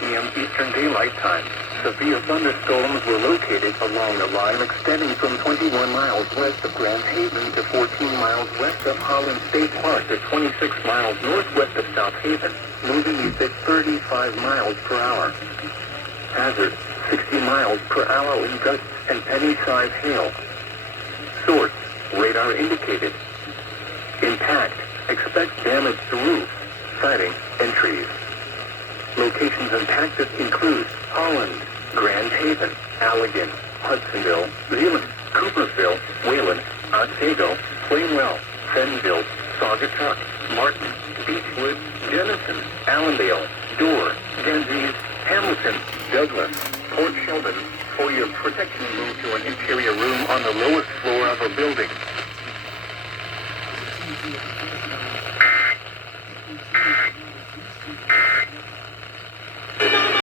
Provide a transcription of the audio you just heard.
p.m. Eastern Daylight Time. Severe thunderstorms were located along a line extending from 21 miles west of Grand Haven to 14 miles west of Holland State Park to 26 miles northwest of South Haven, moving east at 35 miles per hour. Hazard, 60 miles per hour in gusts and penny-sized hail. Source, radar indicated. Impact, expect damage to roof, siding, and trees. Locations impacted include Holland, Grand Haven, Allegan, Hudsonville, Zeeland, Coopersville, Wayland, Otsego, Plainwell, Fenville, Saugatuck, Martin, Beechwood, Denison, Allendale, Dorr, Menzies, Hamilton, Douglas, Port Sheldon. For your protection, move to an interior room on the lowest